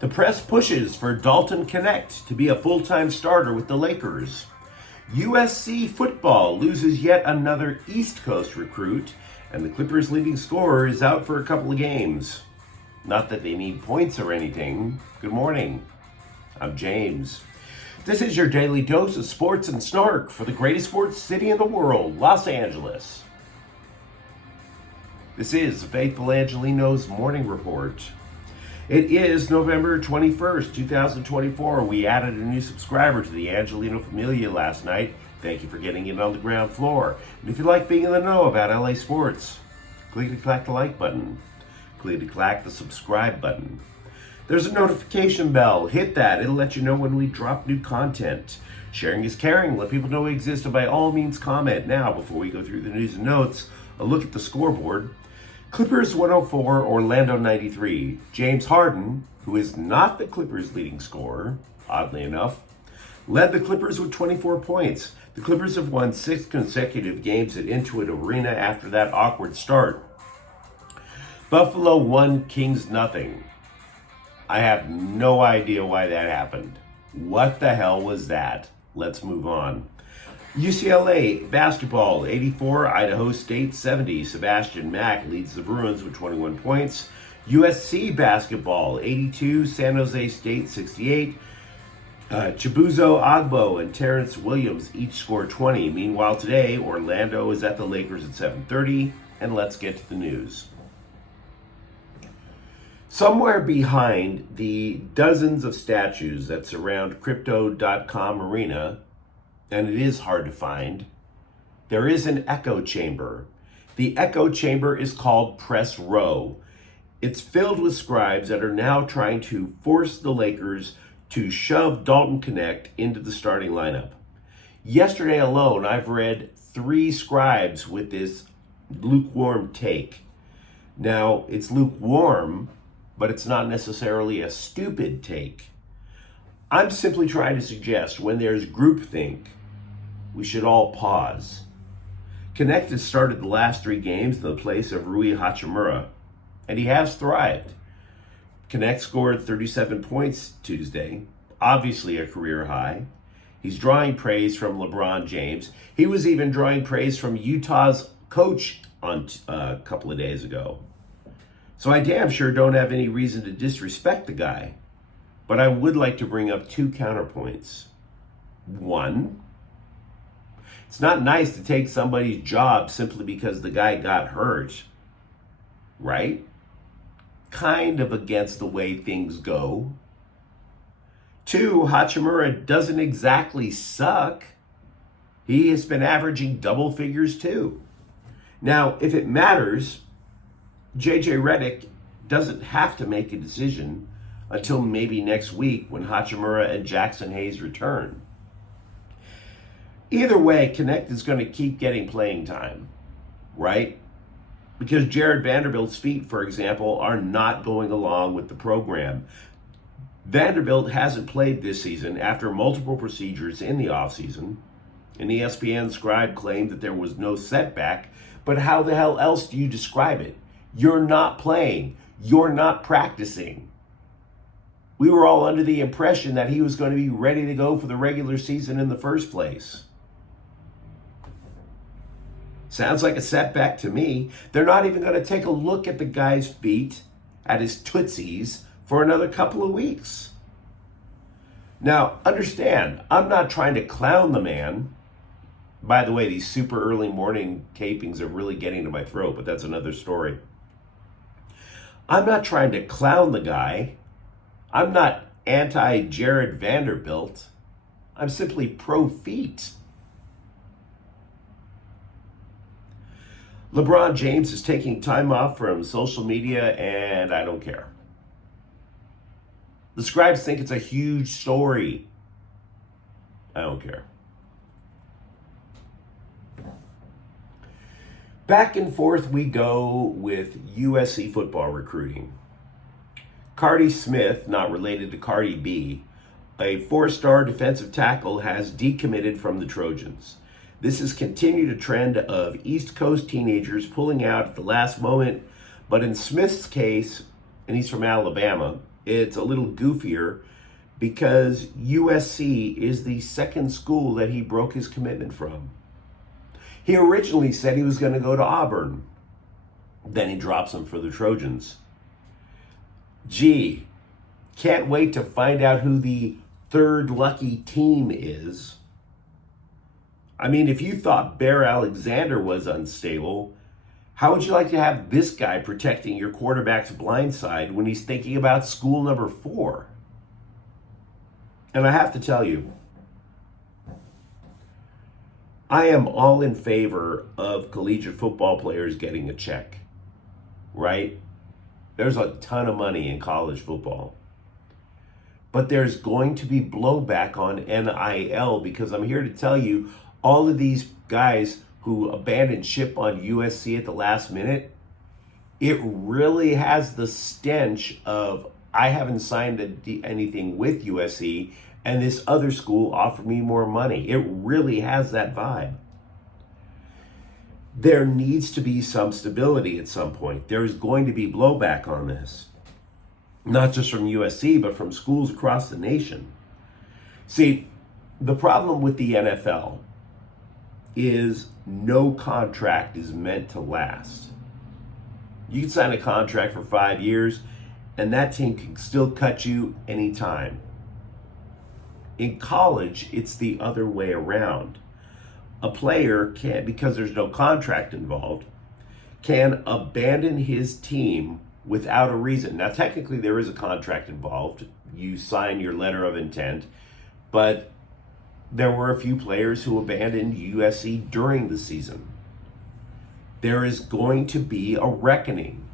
The press pushes for Dalton Knecht to be a full-time starter with the Lakers. USC football loses yet another East Coast recruit, and the Clippers' leading scorer is out for a couple of games. Not that they need points or anything. Good morning. I'm James. This is your daily dose of sports and snark for the greatest sports city in the world, Los Angeles. This is the Faithful Angelenos Morning Report. It is November 21st, 2024. We added a new subscriber to the Angeleno Familia last night. Thank you for getting in on the ground floor. And if you like being in the know about LA sports, click the like button. Click the subscribe button. There's a notification bell. Hit that. It'll let you know when we drop new content. Sharing is caring. Let people know we exist, and by all means comment. Now, before we go through the news and notes, a look at the scoreboard. Clippers 104, Orlando 93. James Harden, who is not the Clippers' leading scorer, oddly enough, led the Clippers with 24 points. The Clippers have won 6 consecutive games at Intuit Arena after that awkward start. Buffalo 1, Kings nothing. I have no idea why that happened. What the hell was that? Let's move on. UCLA basketball 84, Idaho State 70. Sebastian Mack leads the Bruins with 21 points. USC basketball 82, San Jose State 68. Chibuzo Agbo and Terrence Williams each score 20. Meanwhile today, Orlando is at the Lakers at 7:30. And let's get to the news. Somewhere behind the dozens of statues that surround Crypto.com Arena, and it is hard to find, there is an echo chamber. The echo chamber is called Press Row. It's filled with scribes that are now trying to force the Lakers to shove Dalton Knecht into the starting lineup. Yesterday alone, I've read 3 scribes with this lukewarm take. Now, it's lukewarm, but it's not necessarily a stupid take. I'm simply trying to suggest when there's groupthink, we should all pause. Knecht has started the last 3 games in the place of Rui Hachimura, and he has thrived. Knecht scored 37 points Tuesday, obviously a career high. He's drawing praise from LeBron James. He was even drawing praise from Utah's coach on a couple of days ago. So I damn sure don't have any reason to disrespect the guy. But I would like to bring up 2 counterpoints. 1, it's not nice to take somebody's job simply because the guy got hurt, right? Kind of against the way things go. 2, Hachimura doesn't exactly suck. He has been averaging double figures too. Now, if it matters, JJ Redick doesn't have to make a decision until maybe next week when Hachimura and Jackson Hayes return. Either way, Knecht is going to keep getting playing time, right? Because Jared Vanderbilt's feet, for example, are not going along with the program. Vanderbilt hasn't played this season after multiple procedures in the offseason. An ESPN scribe claimed that there was no setback, but how the hell else do you describe it? You're not playing. You're not practicing. We were all under the impression that he was going to be ready to go for the regular season in the first place. Sounds like a setback to me. They're not even going to take a look at the guy's feet, at his tootsies, for another couple of weeks. Now, understand, I'm not trying to clown the man. By the way, these super early morning tapings are really getting to my throat, but that's another story. I'm not trying to clown the guy. I'm not anti-Jared Vanderbilt. I'm simply pro-feet. LeBron James is taking time off from social media, and I don't care. The scribes think it's a huge story. I don't care. Back and forth we go with USC football recruiting. Cardi Smith, not related to Cardi B, a 4-star defensive tackle, has decommitted from the Trojans. This has continued a trend of East Coast teenagers pulling out at the last moment, but in Smith's case, and he's from Alabama, it's a little goofier because USC is the second school that he broke his commitment from. He originally said he was going to go to Auburn. Then he drops him for the Trojans. Gee, can't wait to find out who the third lucky team is. I mean, if you thought Bear Alexander was unstable, how would you like to have this guy protecting your quarterback's blind side when he's thinking about school number 4? And I have to tell you, I am all in favor of collegiate football players getting a check, right? There's a ton of money in college football. But there's going to be blowback on NIL because I'm here to tell you, all of these guys who abandoned ship on USC at the last minute, it really has the stench of, I haven't signed anything with USC, and this other school offered me more money. It really has that vibe. There needs to be some stability at some point. There's going to be blowback on this. Not just from USC, but from schools across the nation. See, the problem with the NFL is no contract is meant to last. You can sign a contract for 5 years, and that team can still cut you anytime. In college, it's the other way around. A player can, because there's no contract involved, can abandon his team without a reason. Now, technically, there is a contract involved. You sign your letter of intent, but there were a few players who abandoned USC during the season. There is going to be a reckoning.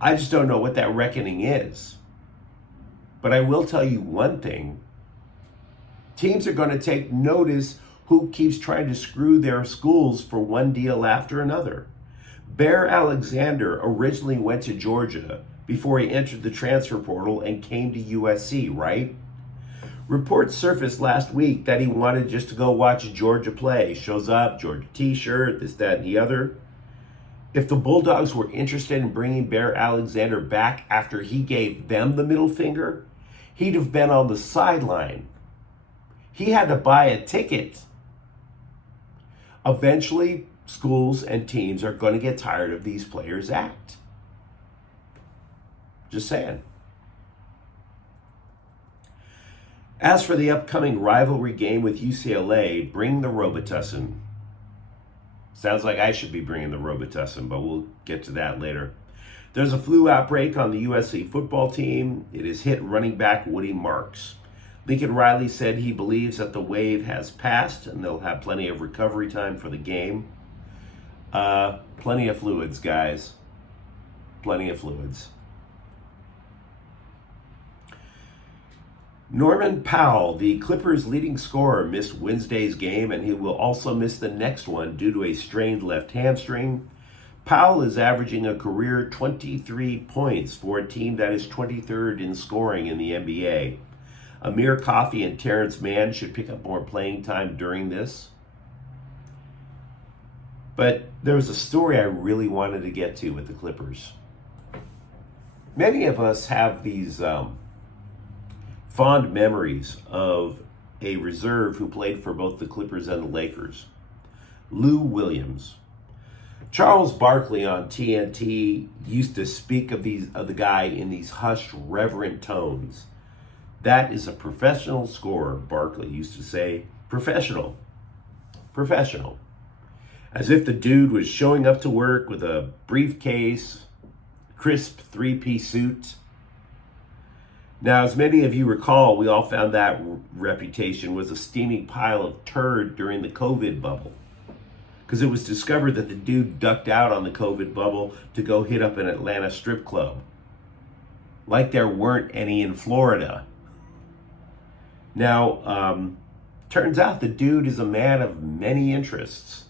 I just don't know what that reckoning is. But I will tell you one thing. Teams are going to take notice who keeps trying to screw their schools for one deal after another. Bear Alexander originally went to Georgia before he entered the transfer portal and came to USC, right? Reports surfaced last week that he wanted just to go watch Georgia play. Shows up, Georgia t-shirt, this, that, and the other. If the Bulldogs were interested in bringing Bear Alexander back after he gave them the middle finger, he'd have been on the sideline. He had to buy a ticket. Eventually, schools and teams are going to get tired of these players' act. Just saying. As for the upcoming rivalry game with UCLA, bring the Robitussin. Sounds like I should be bringing the Robitussin, but we'll get to that later. There's a flu outbreak on the USC football team. It has hit running back Woody Marks. Lincoln Riley said he believes that the wave has passed and they'll have plenty of recovery time for the game. Plenty of fluids, guys. Plenty of fluids. Norman Powell, the Clippers' leading scorer, missed Wednesday's game, and he will also miss the next one due to a strained left hamstring. Powell is averaging a career 23 points for a team that is 23rd in scoring in the NBA. Amir Coffey and Terrence Mann should pick up more playing time during this. But there was a story I really wanted to get to with the Clippers. Many of us have these fond memories of a reserve who played for both the Clippers and the Lakers, Lou Williams. Charles Barkley on TNT used to speak of the guy in these hushed, reverent tones. That is a professional scorer, Barkley used to say. Professional. Professional. As if the dude was showing up to work with a briefcase, crisp three-piece suit. Now, as many of you recall, we all found that reputation was a steaming pile of turd during the COVID bubble. Because it was discovered that the dude ducked out on the COVID bubble to go hit up an Atlanta strip club. Like there weren't any in Florida. Now, turns out the dude is a man of many interests.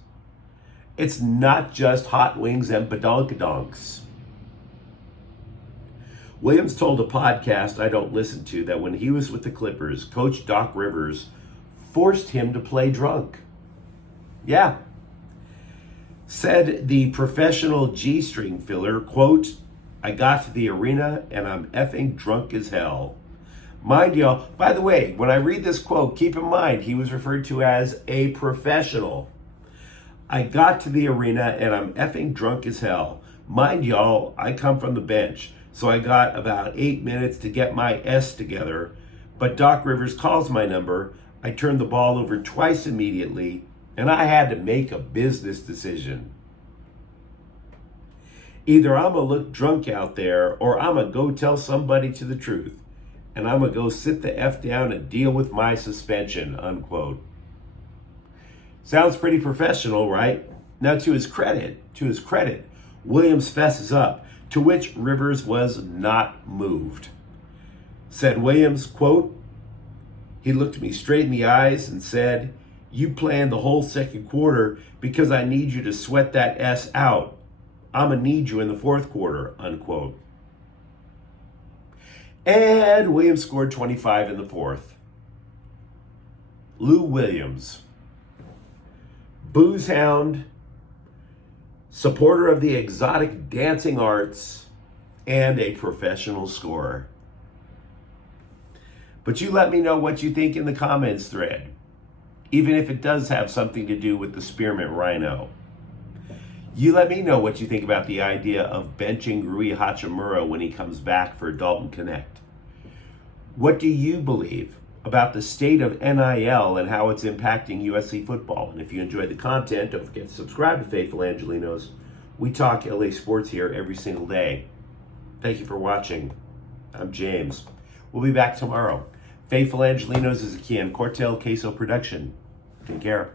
It's not just hot wings and badonkadonks. Williams told a podcast I don't listen to that when he was with the Clippers, Coach Doc Rivers forced him to play drunk. Yeah. Said the professional G-string filler, quote, I got to the arena and I'm effing drunk as hell. Mind y'all, by the way, when I read this quote, keep in mind he was referred to as a professional. I got to the arena and I'm effing drunk as hell. Mind y'all, I come from the bench, so I got about 8 minutes to get my S together, but Doc Rivers calls my number. I turned the ball over twice immediately, and I had to make a business decision. Either I'm gonna look drunk out there, or I'm gonna go tell somebody to the truth, and I'm gonna go sit the F down and deal with my suspension, unquote. Sounds pretty professional, right? Now, to his credit, Williams fesses up, to which Rivers was not moved. Said Williams, quote, he looked me straight in the eyes and said, "You planned the whole second quarter because I need you to sweat that S out. I'm gonna need you in the fourth quarter," unquote. And Williams scored 25 in the fourth. Lou Williams, booze hound, supporter of the exotic dancing arts, and a professional scorer. But you let me know what you think in the comments thread, even if it does have something to do with the spearmint rhino. You let me know what you think about the idea of benching Rui Hachimura when he comes back for Dalton Knecht. What do you believe about the state of NIL and how it's impacting USC football? And if you enjoyed the content, don't forget to subscribe to Faithful Angelenos. We talk LA sports here every single day. Thank you for watching. I'm James. We'll be back tomorrow. Faithful Angelenos is a Kian Cortel Queso production. Take care.